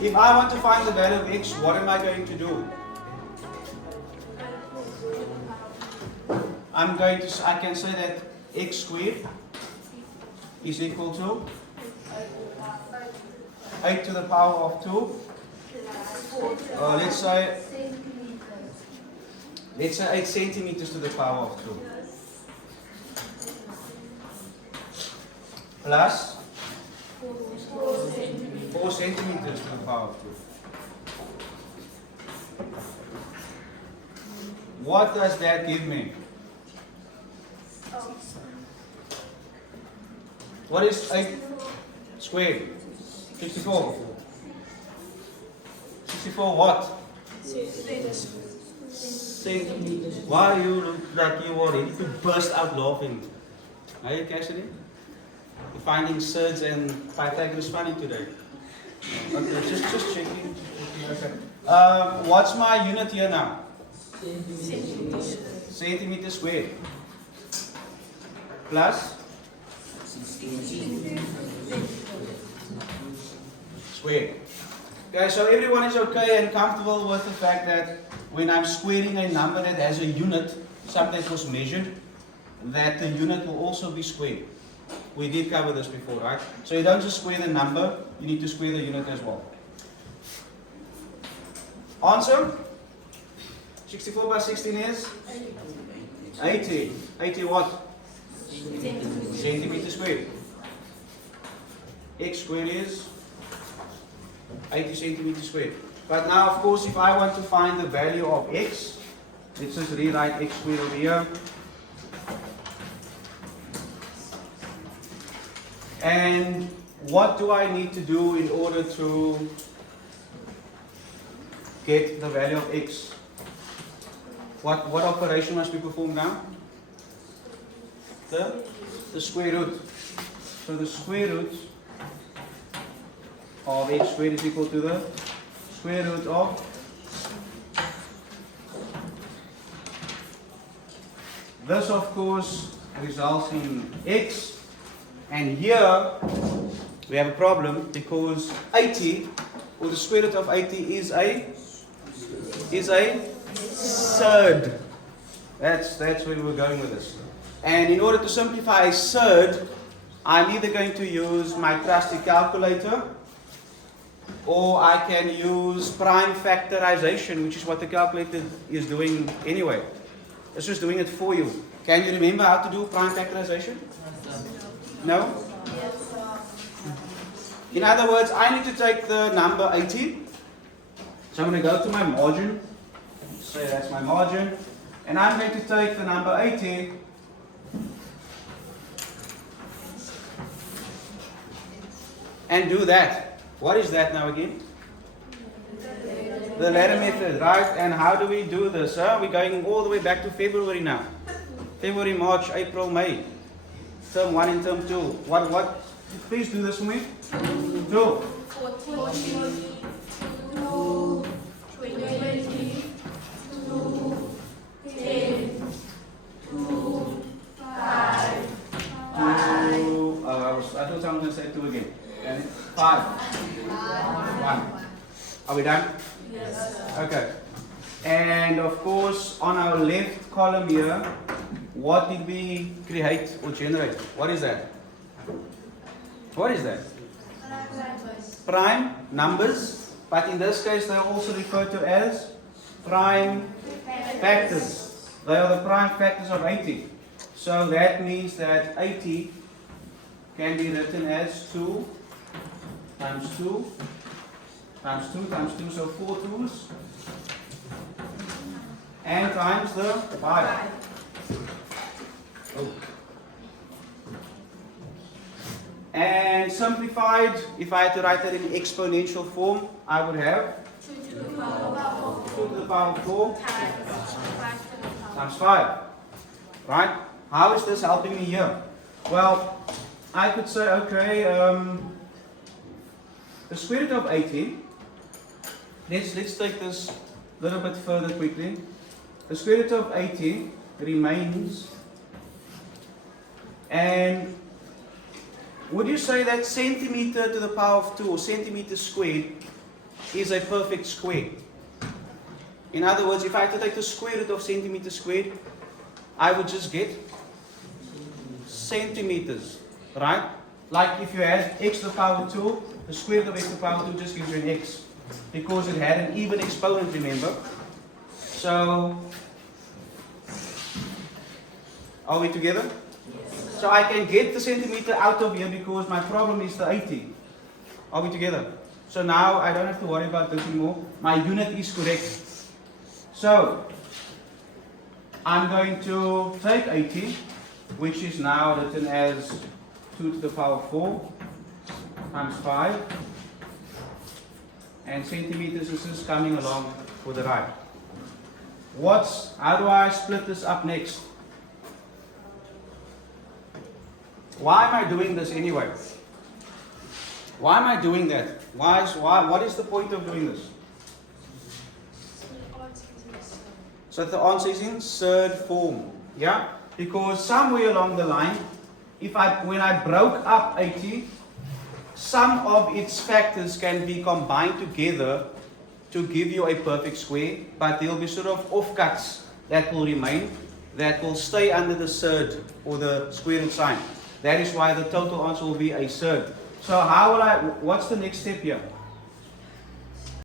If I want to find the value of x, what am I going to do? I can say that x squared is equal to 8 to the power of 2. Let's say 8 centimeters to the power of 2. Plus 4 centimeters to the power of 2. What does that give me? What is 8 squared? 64. 64 what? Centimeters. Why you look like you are ready to burst out laughing? Are you Cassidy? You're finding SURDs and Pythagoras funny today. Okay, just checking. Okay. What's my unit here now? Centimeters squared. Plus squared. Okay, so everyone is okay and comfortable with the fact that when I'm squaring a number that has a unit, something that was measured, that the unit will also be squared. We did cover this before, right? So you don't just square the number, you need to square the unit as well. Answer? 64 by 16 is? 80. 80 what? Centimeters squared. X squared is 80 centimeters squared. But now, of course, if I want to find the value of x, let's just rewrite x squared over here. And what do I need to do in order to get the value of x? What operation must be performed now? The square root. So the square root of x squared is equal to the square root of this, of course, results in x. And here we have a problem because 80, or the square root of 80 is a SURD. That's where we're going with this. And in order to simplify a SURD, I'm either going to use my trusty calculator, or I can use prime factorization, which is what the calculator is doing anyway. It's just doing it for you. Can you remember how to do prime factorization? No? In other words, I need to take the number 80. So I'm going to go to my margin. Say that's my margin. And I'm going to take the number 80 and do that. What is that now again? The ladder method, right? And how do we do this? We're going all the way back to February now. February, March, April, May. Term 1 and term 2. What? Please do this for me. 2. 14, 2, 20, 2, 10, 2, 5, 5. I thought I was going to say 2 again. And 5. 1. Are we done? Yes. Okay. And of course, on our left column here, what did we create or generate? What is that? What is that? Prime numbers, but in this case they are also referred to as prime factors. They are the prime factors of 80. So that means that 80 can be written as 2 times 2 times 2 times 2, so 4 2's, and times the 5. Oh. And simplified, if I had to write that in exponential form, I would have 2 to the power of 4 2 to the power of 4 times 5 to the power. times 5. Right? How is this helping me here? Well, I could say, okay, the square root of 80, let's take this a little bit further quickly. The square root of 80 remains, and would you say that centimeter to the power of 2 or centimeter squared is a perfect square. In other words, if I had to take the square root of centimeter squared, I would just get centimeters, right? Like if you had x to the power 2, the square root of x to the power 2 just gives you an x. Because it had an even exponent, remember? So, are we together? Yes. So I can get the centimeter out of here because my problem is the 80. Are we together? So now I don't have to worry about this anymore. My unit is correct. So, I'm going to take 80, which is now written as 2 to the power 4 times 5. And centimeters is just coming along for the right. How do I split this up next? Why am I doing this anyway? Why am I doing that? What is the point of doing this? So the answer is in SURD form. Yeah? Because somewhere along the line, when I broke up 80, some of its factors can be combined together to give you a perfect square, but there will be sort of offcuts that will remain, that will stay under the SURD or the square root sign. That is why the total answer will be a SURD. So what's the next step here?